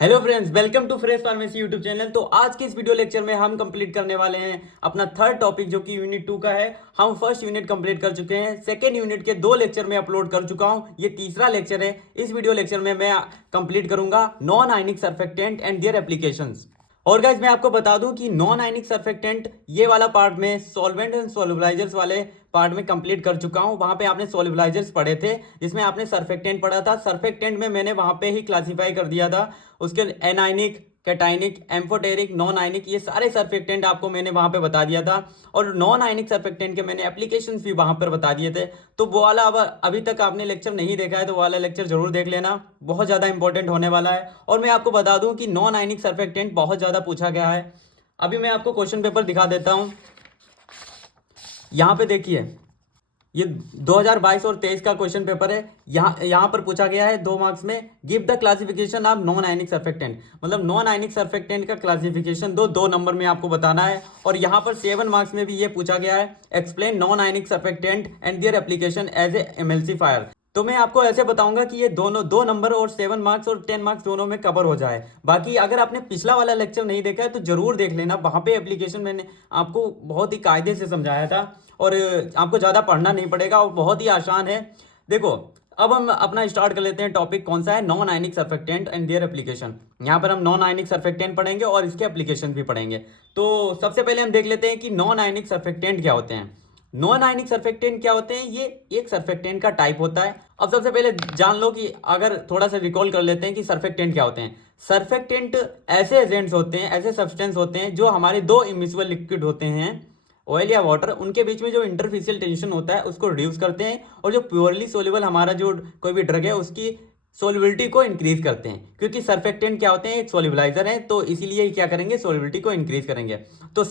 Hello friends, welcome to fresh pharmacy YouTube channel. तो आज के इस वीडियो लेक्चर में हम कंप्लीट करने वाले हैं अपना थर्ड टॉपिक जो कि यूनिट 2 का है। हम फर्स्ट यूनिट कंप्लीट कर चुके हैं, सेकेंड यूनिट के 2 लेक्चर में अपलोड कर चुका हूं। ये तीसरा लेक्चर है। इस वीडियो लेक्चर में मैं कंप्लीट करूंगा non ionic surfactant and their applications. और गाइज मैं आपको बता दूं कि नॉन आयनिक सर्फेक्टेंट ये वाला पार्ट में सॉल्वेंट एंड सोल्युबलाइजर्स वाले पार्ट में कंप्लीट कर चुका हूं। वहां पे आपने सोल्युबलाइजर्स पढ़े थे, जिसमें आपने सर्फेक्टेंट पढ़ा था। सर्फेक्टेंट में मैंने वहां पे ही क्लासिफाई कर दिया था उसके anionic, cationic, amphoteric, non ionic, ये सारे सर्फेक्टेंट आपको मैंने वहां पे बता दिया था। और नॉन आयनिक सर्फेक्टेंट के मैंने एप्लीकेशंस भी वहां पर बता दिए थे। तो वो वाला अब अभी तक आपने लेक्चर नहीं देखा है तो वो वाला लेक्चर जरूर देख लेना, बहुत ज़्यादा इंपॉर्टेंट होने वाला है। और मैं आपको बता दूं कि नॉन आयनिक सर्फेक्टेंट बहुत ज़्यादा पूछा गया है। अभी मैं आपको क्वेश्चन पेपर दिखा देता हूँ। यहाँ पे देखिए, ये 2022 और 23 का क्वेश्चन पेपर है। यहाँ पर पूछा गया है 2 मार्क्स में, give the classification of non ionic surfactant. मतलब नॉन आयनिक सर्फेक्टेंट का क्लासिफिकेशन दो नंबर में आपको बताना है। और यहाँ पर 7 मार्क्स में भी ये पूछा गया है, explain non ionic surfactant and their application as a emulsifier. तो मैं आपको ऐसे बताऊंगा कि ये दोनों 2 नंबर और 7 मार्क्स और 10 मार्क्स दोनों में कवर हो जाए। बाकी अगर आपने पिछला वाला लेक्चर नहीं देखा है तो जरूर देख लेना, वहां पे एप्लीकेशन मैंने आपको बहुत ही कायदे से समझाया था। और आपको ज़्यादा पढ़ना नहीं पड़ेगा और बहुत ही आसान है। देखो, अब हम अपना स्टार्ट कर लेते हैं। टॉपिक कौन सा है? Non ionic surfactant and their application. यहाँ पर हम नॉन आयनिक सर्फेक्टेंट पढ़ेंगे और इसके एप्लीकेशन भी पढ़ेंगे। तो सबसे पहले हम देख लेते हैं कि नॉन आयनिक सर्फेक्टेंट क्या होते हैं। नॉन आयनिक सर्फेक्टेंट क्या होते हैं? ये एक सर्फेक्टेंट का टाइप होता है। अब सबसे पहले जान लो कि अगर थोड़ा सा रिकॉल कर लेते हैं कि सर्फेक्टेंट क्या होते हैं। सर्फेक्टेंट ऐसे एजेंट्स होते हैं, ऐसे सब्सटेंस होते हैं जो हमारे 2 इमिसिबल लिक्विड होते हैं, ऑयल या वाटर, उनके बीच में जो इंटरफेसियल टेंशन होता है उसको रिड्यूस करते हैं। और जो प्योरली सोल्यूबल हमारा जो कोई भी ड्रग है उसकी सोल्युबिलिटी को इंक्रीज करते हैं। क्योंकि सर्फेक्टेंट क्या होते हैं? एक सोल्युबलाइजर है, तो इसीलिए क्या करेंगे? सोल्युबिलिटी को इंक्रीज करेंगे। तो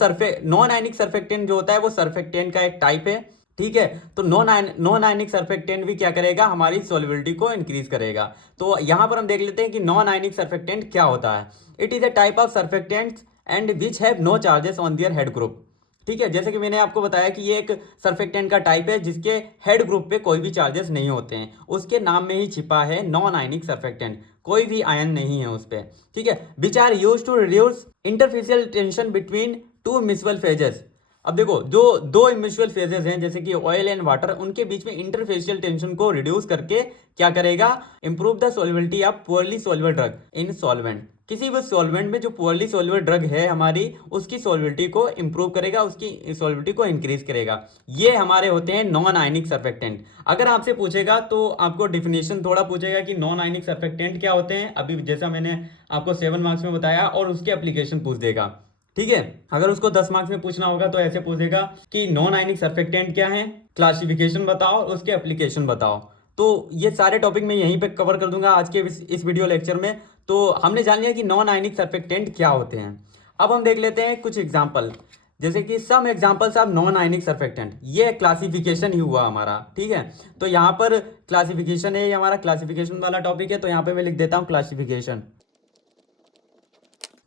नॉन आयनिक सर्फेक्टेंट जो होता है वो सर्फेक्टेंट का एक टाइप है। ठीक है, तो नॉन आयनिक सर्फेक्टेंट भी क्या करेगा? हमारी सोल्युबिलिटी को इंक्रीज करेगा। तो यहां पर हम देख लेते हैं कि नॉन आयनिक सर्फेक्टेंट क्या होता है। It is a type of surfactants and which have no charges on their head group. ठीक है, जैसे कि मैंने आपको बताया कि ये एक सर्फेक्टेंट का टाइप है जिसके हेड ग्रुप पे कोई भी चार्जेस नहीं होते हैं। उसके नाम में ही छिपा है नॉन आयनिक सर्फेक्टेंट, कोई भी आयन नहीं है उस पर। ठीक है, which are use to reduce interfacial tension between 2 mutual phases. अब देखो, जो 2 म्यूचुअल फेजेस हैं जैसे कि ऑयल एंड वाटर, उनके बीच में इंटरफेशियल टेंशन को रिड्यूस करके क्या करेगा? Improve the solubility of poorly soluble drug in solvent. किसी भी सॉल्वेंट में जो पुअरली सोल्युबल ड्रग है हमारी, उसकी सोल्युबिलिटी को इंप्रूव करेगा, उसकी सोल्युबिलिटी को इंक्रीज करेगा। ये हमारे होते हैं नॉन आयनिक सर्फेक्टेंट। अगर आपसे पूछेगा तो आपको डिफिनेशन थोड़ा पूछेगा कि नॉन आयनिक सर्फेक्टेंट क्या होते हैं, अभी जैसा मैंने आपको 7 मार्क्स में बताया, और उसके एप्लीकेशन पूछ देगा। ठीक है, अगर उसको 10 मार्क्स में पूछना होगा तो ऐसे पूछेगा कि नॉन आयनिक सर्फेक्टेंट क्या है, क्लासिफिकेशन बताओ, उसके एप्लीकेशन बताओ। तो ये सारे टॉपिक मैं यहीं पे कवर कर दूंगा आज के इस वीडियो लेक्चर में। तो हमने जान लिया कि नॉन आयनिक सर्फेक्टेंट क्या होते हैं। अब हम देख लेते हैं कुछ एग्जाम्पल, जैसे कि some examples of non ionic surfactant. ये क्लासिफिकेशन ही हुआ हमारा। ठीक है, तो यहाँ पर क्लासिफिकेशन है, ये हमारा क्लासिफिकेशन वाला टॉपिक है। तो यहाँ पे मैं लिख देता हूँ क्लासिफिकेशन।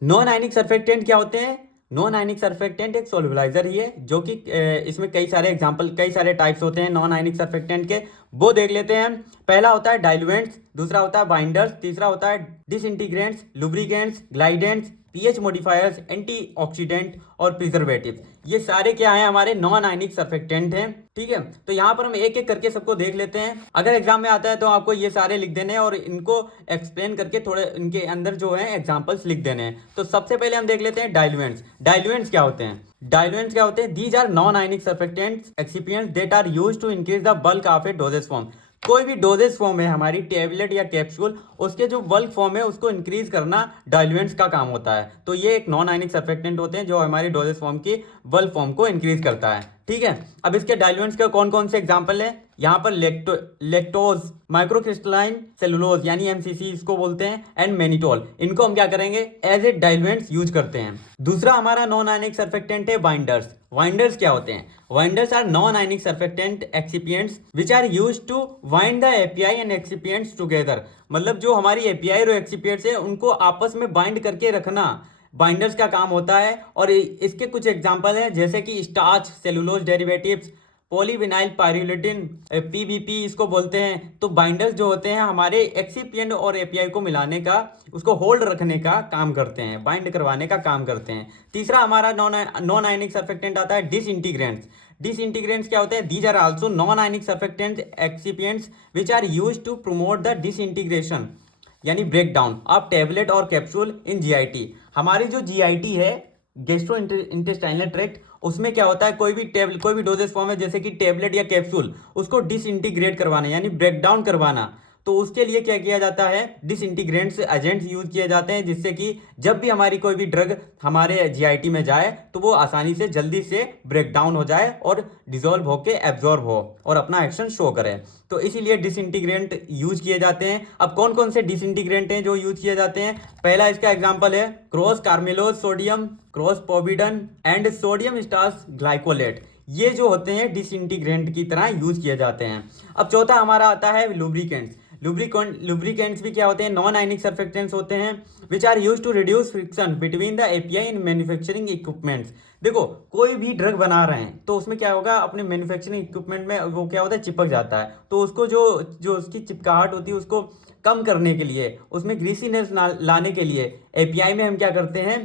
नॉन आयनिक सर्फेक्टेंट क्या होते हैं? नॉन आयनिक सर्फेक्टेंट एक सोल्युबलाइजर ही है, जो कि इसमें कई सारे एग्जांपल, कई सारे टाइप्स होते हैं नॉन आयनिक सर्फेक्टेंट के। वो देख लेते हैं। पहला होता है डाइल्यूएंट्स, दूसरा होता है बाइंडर्स, तीसरा होता है disintegrants, lubricants, glidants, pH modifiers, antioxidant और प्रिजर्वेटिव। ये सारे क्या हैं? हमारे नॉन आयनिक सर्फेक्टेंट हैं। ठीक है, तो यहाँ पर हम एक एक करके सबको देख लेते हैं। अगर एग्जाम में आता है तो आपको ये सारे लिख देने हैं और इनको एक्सप्लेन करके थोड़े इनके अंदर जो है एग्जाम्पल्स लिख देने हैं। तो सबसे पहले हम देख लेते हैं डाइल्यूएंट्स। डाइल्यूएंट्स क्या होते हैं? डाइल्यूएंट्स क्या होते हैं? These are non ionic surfactants excipients that are used to increase the bulk of a dosage form. कोई भी डोजेज फॉर्म है हमारी, टेबलेट या कैप्सूल, उसके जो बल्क फॉर्म है उसको इंक्रीज करना डाइल्यूएंट्स का काम होता है। तो ये एक नॉन आयनिक सर्फेक्टेंट होते हैं जो हमारी डोजेज फॉर्म की बल्क फॉर्म को इंक्रीज करता है। ठीक है, अब इसके डाइल्यूएंट्स के कौन कौन से एग्जांपल हैं? यहाँ पर लेक्टोज, माइक्रोक्रिस्टलाइन सेलुलोज यानी एमसीसी इसको बोलते हैं, एंड मेनिटोल, इनको हम क्या करेंगे? एज ए डाइल्यूएंट्स यूज करते हैं। दूसरा हमारा नॉन आयनिक सर्फेक्टेंट है बाइंडर्स। बाइंडर्स क्या होते हैं? Binders are non ionic surfactant excipients which are used to bind the API and excipients together. मतलब जो हमारी एपीआई और एक्सिपिएंट्स है उनको आपस में बाइंड करके रखना बाइंडर्स का काम होता है। और इसके कुछ एग्जांपल हैं जैसे कि starch, cellulose derivatives, polyvinyl pyrrolidone, PBP इसको बोलते हैं। तो बाइंडर्स जो होते हैं हमारे एक्सिपिएंट और एपीआई को मिलाने का, उसको होल्ड रखने का काम करते हैं, बाइंड करवाने का काम करते हैं। तीसरा हमारा नॉन आयनिक सर्फेक्टेंट आता है डिसइंटीग्रेंट्स। डिसइंटीग्रेंट्स क्या होते हैं? These are also non ionic surfactant excipients which are used to promote the disintegration यानी ब्रेक डाउन ऑफ टेबलेट और कैप्सूल इन जीआईटी। हमारी जो जीआईटी है, गेस्ट्रो इंटेस्टाइनल ट्रैक्ट, उसमें क्या होता है, कोई भी डोजेस फॉर्म है जैसे कि टेबलेट या कैप्सूल, उसको डिसइंटीग्रेट करवाना यानी ब्रेक डाउन करवाना। तो उसके लिए क्या किया जाता है? डिसइंटीग्रेंट्स एजेंट्स यूज किए जाते हैं, जिससे कि जब भी हमारी कोई भी ड्रग हमारे जीआईटी में जाए तो वो आसानी से जल्दी से ब्रेक डाउन हो जाए और डिजोल्व होके एब्जॉर्ब हो और अपना एक्शन शो करे। तो इसीलिए डिसइंटीग्रेंट यूज किए जाते हैं। अब कौन कौन से डिसइंटीग्रेंट हैं जो यूज किए जाते हैं? पहला इसका एग्जांपल है cross carmellose sodium, cross povidone and sodium starch glycolate. ये जो होते हैं डिसइंटीग्रेंट की तरह यूज किए जाते हैं। अब चौथा हमारा आता है लुब्रिकेंट्स। लुब्रिकेंट्स भी क्या होते हैं? नॉन आयनिक सर्फेक्टेंट्स होते हैं which are use to reduce friction between the API in manufacturing equipments. देखो, कोई भी ड्रग बना रहे हैं तो उसमें क्या होगा, अपने मैन्युफैक्चरिंग इक्विपमेंट में वो क्या होता है, चिपक जाता है। तो उसको जो जो उसकी चिपकाहट होती है उसको कम करने के लिए, उसमें ग्रीसीनेस लाने के लिए एपीआई में हम क्या करते हैं,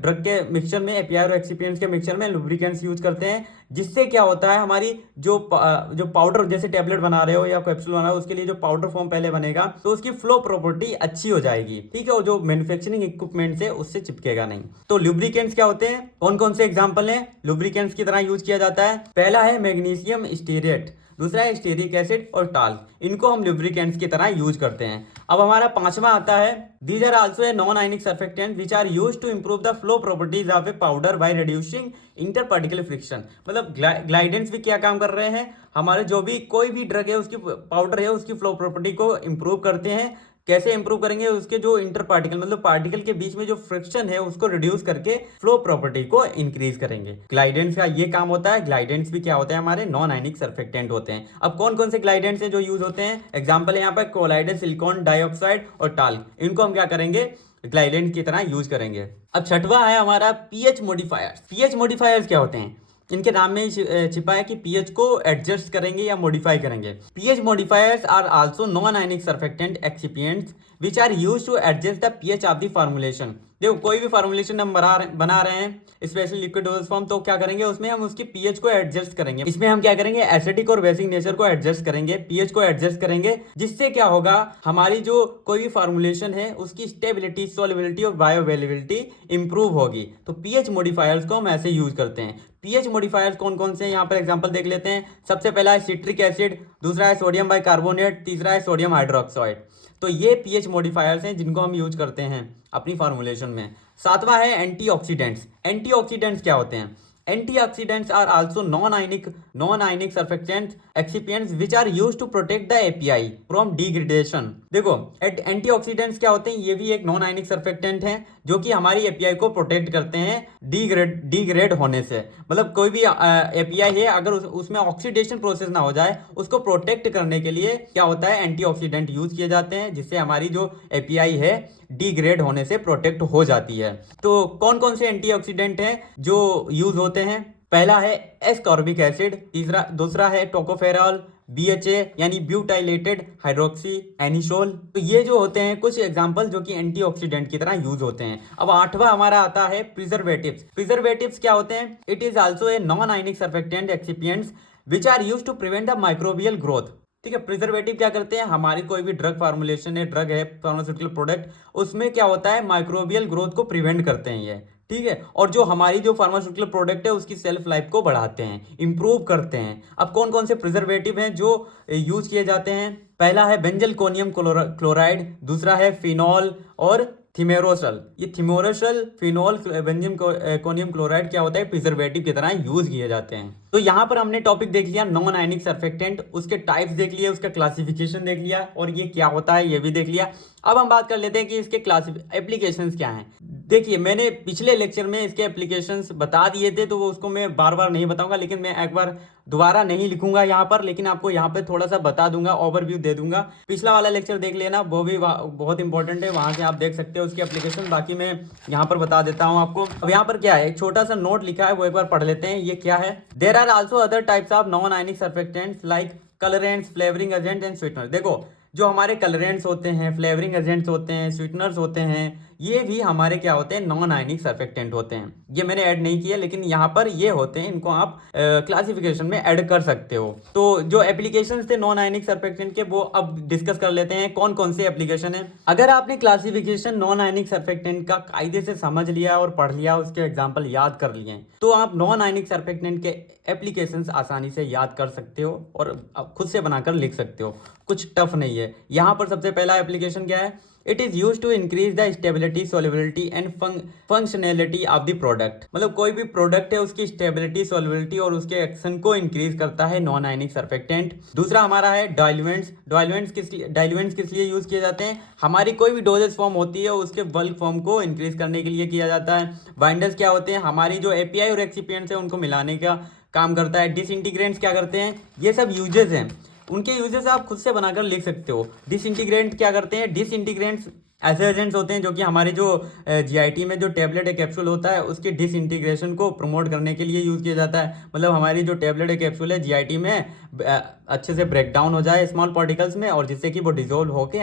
ड्रग के मिक्सचर में, एपीआई और एक्सिपिएंट्स के मिक्सचर में लुब्रिकेंट्स यूज करते हैं। जिससे क्या होता है, हमारी जो पाउडर, जैसे टैबलेट बना रहे हो या कैप्सूल बना रहे हो, उसके लिए जो पाउडर फॉर्म पहले बनेगा तो उसकी फ्लो प्रॉपर्टी अच्छी हो जाएगी, ठीक है, और जो मैन्युफैक्चरिंग इक्विपमेंट से उससे चिपकेगा नहीं। तो लुब्रिकेंट्स क्या होते हैं, कौन कौन से एग्जांपल हैं लुब्रिकेंट्स की तरह यूज किया जाता है? पहला है मैग्नीशियम स्टीरेट, दूसरा है स्टेरिक एसिड और टाल्क। इनको हम लुब्रिकेंट्स की तरह यूज करते हैं। अब हमारा पांचवा आता है, these are also a non ionic surfactant which are used to improve the flow properties of a powder by reducing inter particle friction. मतलब ग्लाइडेंट्स भी क्या काम कर रहे हैं, हमारे जो भी कोई भी ड्रग है उसकी पाउडर है उसकी फ्लो प्रॉपर्टी को इंप्रूव करते हैं। कैसे इंप्रूव करेंगे? उसके जो इंटर पार्टिकल मतलब पार्टिकल के बीच में जो फ्रिक्शन है उसको रिड्यूस करके फ्लो प्रॉपर्टी को इंक्रीज करेंगे। ग्लाइडेंट्स का ये काम होता है। ग्लाइडेंट्स भी क्या होते हैं, हमारे नॉन आयनिक सर्फेक्टेंट होते हैं। अब कौन कौन से ग्लाइडेंट्स हैं जो यूज होते हैं? एग्जांपल है यहाँ पर कोलाइडल, सिलिकॉन डाइऑक्साइड और टाल्क। इनको हम क्या करेंगे, ग्लाइडेंट की तरह यूज करेंगे। अब छठवा है हमारा पीएच मॉडिफायर्स। पीएच मॉडिफायर्स क्या होते हैं? इनके नाम में ही छिपा है कि पीएच को एडजस्ट करेंगे या मॉडिफाई करेंगे। PH modifiers are also non ionic surfactant excipients which are used to adjust the pH of the formulation. देखो, कोई भी फॉर्मुलेशन हम बना रहे हैं स्पेशल लिक्विड डोसेज फॉर्म, तो क्या करेंगे, उसमें हम उसकी पीएच को एडजस्ट करेंगे। इसमें हम क्या करेंगे, एसिडिक और बेसिक नेचर को एडजस्ट करेंगे, पीएच को एडजस्ट करेंगे, जिससे क्या होगा, हमारी जो कोई भी फॉर्मुलेशन है उसकी स्टेबिलिटी, सॉल्युबिलिटी और बायोअवेलेबिलिटी इंप्रूव होगी। तो पीएच मॉडिफायर्स को हम ऐसे यूज करते हैं। पीएच मॉडिफायर्स कौन कौन से हैं, यहाँ पर एग्जांपल देख लेते हैं। सबसे पहला है सिट्रिक एसिड, दूसरा है सोडियम बाइकार्बोनेट, तीसरा है सोडियम हाइड्रोक्साइड। तो ये पीएच मॉडिफायर्स हैं जिनको हम यूज करते हैं अपनी फॉर्मुलेशन में। सातवां है एंटीऑक्सीडेंट्स। एंटीऑक्सीडेंट्स क्या होते हैं? Antioxidants are also non-ionic surfactants excipients which are used to protect the API from degradation। देखो, एंटीऑक्सीडेंट्स क्या होते हैं? ये भी एक नॉन आयनिक सर्फेक्टेंट हैं जो कि हमारी एपीआई को प्रोटेक्ट करते हैं डिग्रेड होने से। मतलब कोई भी एपीआई है, अगर उसमें ऑक्सीडेशन प्रोसेस ना हो जाए, उसको प्रोटेक्ट करने के लिए क्या होता है, एंटीऑक्सीडेंट यूज किए जाते हैं, जिससे हमारी जो एपीआई है डिग्रेड होने से प्रोटेक्ट हो जाती है। तो कौन कौन से एंटीऑक्सीडेंट हैं जो यूज होते हैं? पहला है एस्कॉर्बिक एसिड, दूसरा है टोकोफेरॉल, BHA यानी ब्यूटाइलेटेड हाइड्रोक्सी एनिसोल। तो ये जो होते हैं कुछ एग्जांपल जो कि एंटीऑक्सीडेंट की तरह यूज होते हैं। अब आठवां हमारा आता है प्रिजर्वेटिव्स। प्रिजर्वेटिव्स क्या होते हैं? It is also a non ionic surfactant excipients which are used to prevent the microbial growth. ठीक है, प्रिजर्वेटिव क्या करते हैं, हमारी कोई भी ड्रग फॉर्मुलेशन है, ड्रग है, फार्मास्यूटिकल प्रोडक्ट, उसमें क्या होता है, माइक्रोबियल ग्रोथ को प्रिवेंट करते हैं ये। ठीक है, और जो हमारी जो फार्मास्यूटिकल प्रोडक्ट है उसकी सेल्फ लाइफ को बढ़ाते हैं, इंप्रूव करते हैं। अब कौन कौन से प्रिजर्वेटिव हैं जो यूज किए जाते हैं? पहला है बेंजल कोनियम क्लोराइड, दूसरा है फिनॉल और थिमेरोसल। ये थिमेरोसल, फिनॉल, बेंजल कोनियम क्लोराइड क्या होता है, प्रिजर्वेटिव की तरह यूज किए जाते हैं। तो यहाँ पर हमने टॉपिक देख लिया नॉन आयनिक सर्फेक्टेंट, उसके टाइप्स देख लिए, उसका क्लासिफिकेशन देख लिया और ये क्या होता है ये भी देख लिया। अब हम बात कर लेते हैं कि इसके एप्लीकेशंस क्या हैं। देखिए, मैंने पिछले लेक्चर में इसके एप्लीकेशंस बता दिए थे, तो वो उसको मैं बार बार नहीं बताऊंगा, लेकिन मैं एक बार दोबारा नहीं लिखूंगा यहाँ पर, लेकिन आपको यहाँ पे थोड़ा सा बता दूंगा, ओवरव्यू दे दूंगा। पिछला वाला लेक्चर देख लेना, वो भी बहुत इंपॉर्टेंट है, वहां से आप देख सकते हो उसकी एप्लीकेशन। बाकी मैं यहाँ पर बता देता हूँ आपको। अब यहाँ पर क्या है, एक छोटा सा नोट लिखा है, वो एक बार पढ़ लेते हैं। ये क्या है? There are are also other types of non ionic surfactants like colourants, flavouring agent and sweetener. देखो जो हमारे कलरेंट्स होते हैं, फ्लेवरिंग एजेंट्स होते हैं, स्वीटनर्स होते हैं, ये भी हमारे क्या होते हैं, नॉन आयनिक सर्फेक्टेंट होते हैं। ये मैंने ऐड नहीं किया, लेकिन यहाँ पर ये होते हैं, इनको आप क्लासिफिकेशन में ऐड कर सकते हो। तो जो एप्लीकेशंस थे नॉन आयनिक सर्फेक्टेंट के, वो अब डिस्कस कर लेते हैं कौन कौन से एप्लीकेशन है। अगर आपने क्लासिफिकेशन नॉन आयनिक सर्फेक्टेंट का कायदे से समझ लिया और पढ़ लिया, उसके एग्जाम्पल याद कर लिए, तो आप नॉन आयनिक सर्फेक्टेंट के एप्लीकेशंस आसानी से याद कर सकते हो और खुद से बनाकर लिख सकते हो। कुछ टफ नहीं है। यहाँ पर सबसे पहला एप्लीकेशन क्या है, it is use to increase the stability, solubility and functionality of the product. मतलब कोई भी प्रोडक्ट है उसकी स्टेबिलिटी, सोलिबिलिटी और उसके एक्शन को इंक्रीज करता है नॉन आयनिक सर्फेक्टेंट। दूसरा हमारा है डाइल्यूएंट्स। डाइल्यूएंट्स किस लिए यूज किए जाते हैं, हमारी कोई भी डोजेस फॉर्म होती है उसके बल्क फॉर्म को इंक्रीज करने के लिए किया जाता है। बाइंडर्स क्या होते हैं, हमारी जो एपीआई और एक्सिपिएंट्स है उनको मिलाने का काम करता है। डिसइंटीग्रेंट्स क्या करते हैं, ये सब यूजेस हैं, उनके यूजेस आप खुद से बनाकर लिख सकते हो। डिसइंटीग्रेंट क्या करते हैं, डिसइंटीग्रेंट्स ऐसे एजेंट्स होते हैं जो कि हमारे जो जीआईटी में जो टेबलेट या कैप्सूल होता है उसके डिसइंटीग्रेशन को प्रमोट करने के लिए यूज़ किया जाता है। मतलब हमारी जो टेबलेट या कैप्सूल है जीआईटी में अच्छे से ब्रेक डाउन हो जाए स्मॉल पार्टिकल्स में, और जिससे कि वो डिजोल्व होके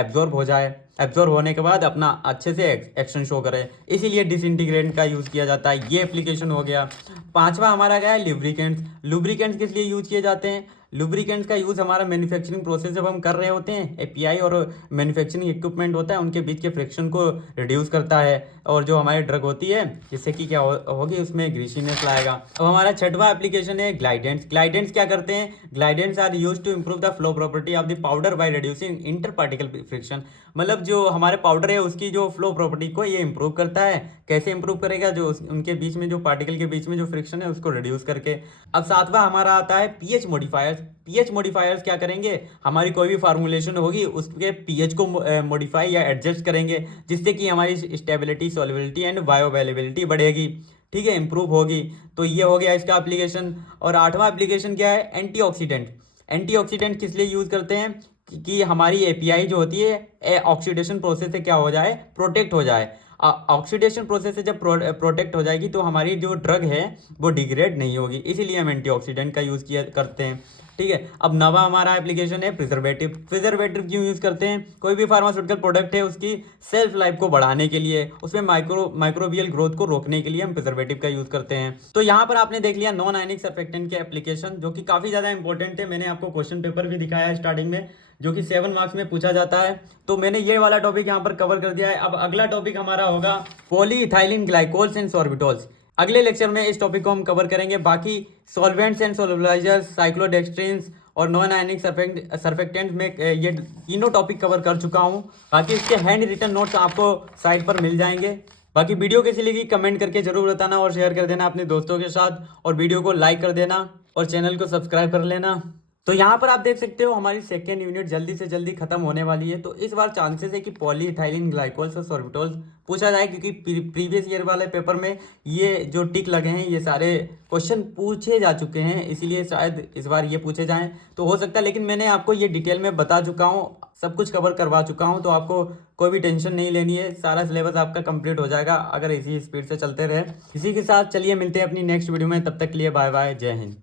एब्जॉर्ब हो जाए। एब्जॉर्ब होने के बाद अपना अच्छे से एक्शन शो करे, इसीलिए डिसइंटीग्रेंट का यूज़ किया जाता है। ये एप्लीकेशन हो गया। पांचवा हमारा क्या है, लुब्रिकेंट्स। लुब्रिकेंट्स किस लिए यूज़ किए जाते हैं, लुब्रिकेंट्स का यूज़ हमारा मैन्युफैक्चरिंग प्रोसेस जब हम कर रहे होते हैं, एपीआई और मैन्युफैक्चरिंग इक्विपमेंट होता है उनके बीच के फ्रिक्शन को रिड्यूस करता है, और जो हमारी ड्रग होती है जिससे कि क्या होगी उसमें ग्रीसीनेस लाएगा। अब हमारा छठवां एप्लीकेशन है ग्लाइडेंट्स। ग्लाइडेंट्स क्या करते हैं, glidants are use to improve the flow property of the powder by reducing inter particle friction. मतलब जो हमारे पाउडर है उसकी जो फ्लो प्रॉपर्टी को ये इंप्रूव करता है। कैसे इंप्रूव करेगा, जो उनके बीच में जो पार्टिकल के बीच में जो फ्रिक्शन है उसको रिड्यूस करके। अब सातवां हमारा आता है पीएच मॉडिफायर्स। पीएच मॉडिफायर्स क्या करेंगे, हमारी कोई भी फार्मूलेशन होगी उसके पीएच को मॉडिफाई या एडजस्ट करेंगे, जिससे कि हमारी स्टेबिलिटी, सॉल्युबिलिटी एंड बायोअवेलेबिलिटी बढ़ेगी, ठीक है, इंप्रूव होगी। तो ये हो गया इसका एप्लीकेशन। और आठवां एप्लीकेशन क्या है, एंटीऑक्सीडेंट। एंटीऑक्सीडेंट किस लिए यूज करते हैं कि हमारी एपीआई जो होती है ऑक्सीडेशन प्रोसेस से क्या हो जाए, प्रोटेक्ट हो जाए। ऑक्सीडेशन प्रोसेस से जब प्रोटेक्ट हो जाएगी तो हमारी जो ड्रग है वो डिग्रेड नहीं होगी, इसीलिए हम एंटीऑक्सीडेंट का यूज़ किया करते हैं, ठीक है। अब नवा हमारा एप्लीकेशन है प्रिजर्वेटिव। प्रिजर्वेटिव क्यों यूज़ करते हैं, कोई भी फार्मास्यूटिकल प्रोडक्ट है उसकी सेल्फ लाइफ को बढ़ाने के लिए, उसमें माइक्रोबियल ग्रोथ को रोकने के लिए हम प्रिजर्वेटिव का यूज़ करते हैं। तो यहाँ पर आपने देख लिया नॉन आयनिक सर्फेक्टेंट के एप्लीकेशन, जो कि काफ़ी ज़्यादा इंपॉर्टेंट है। मैंने आपको क्वेश्चन पेपर भी दिखाया है स्टार्टिंग में, जो कि 7 मार्क्स में पूछा जाता है। तो मैंने ये वाला टॉपिक यहाँ पर कवर कर दिया है। अब अगला टॉपिक हमारा होगा पॉलीइथाइलिन ग्लाइकोल्स एंड सॉर्बिटॉल्स। अगले लेक्चर में इस टॉपिक को हम कवर करेंगे। बाकी सॉल्वेंट्स एंड सोलुबलाइजर्स, साइक्लोडेक्स्ट्रिन्स और नॉन आयनिक सर्फेक्टेंट में ये तीनों टॉपिक कवर कर चुका हूँ। बाकी इसके हैंड रिटन नोट्स आपको साइट पर मिल जाएंगे। बाकी वीडियो कैसी लगी कमेंट करके जरूर बताना और शेयर कर देना अपने दोस्तों के साथ, और वीडियो को लाइक कर देना और चैनल को सब्सक्राइब कर लेना। तो यहाँ पर आप देख सकते हो हमारी सेकेंड यूनिट जल्दी से जल्दी खत्म होने वाली है। तो इस बार चांसेस है कि पॉलीइथाइलिन ग्लाइकोल्स और सॉर्बिटॉल्स पूछा जाए, क्योंकि प्रीवियस ईयर वाले पेपर में ये जो टिक लगे हैं ये सारे क्वेश्चन पूछे जा चुके हैं, इसीलिए शायद इस बार ये पूछे जाएं तो हो सकता है। लेकिन मैंने आपको ये डिटेल में बता चुका हूँ, सब कुछ कवर करवा चुका हूँ, तो आपको कोई भी टेंशन नहीं लेनी है। सारा सिलेबस आपका कंप्लीट हो जाएगा अगर इसी स्पीड से चलते रहे। इसी के साथ चलिए मिलते हैं अपनी नेक्स्ट वीडियो में, तब तक के लिए बाय बाय, जय हिंद।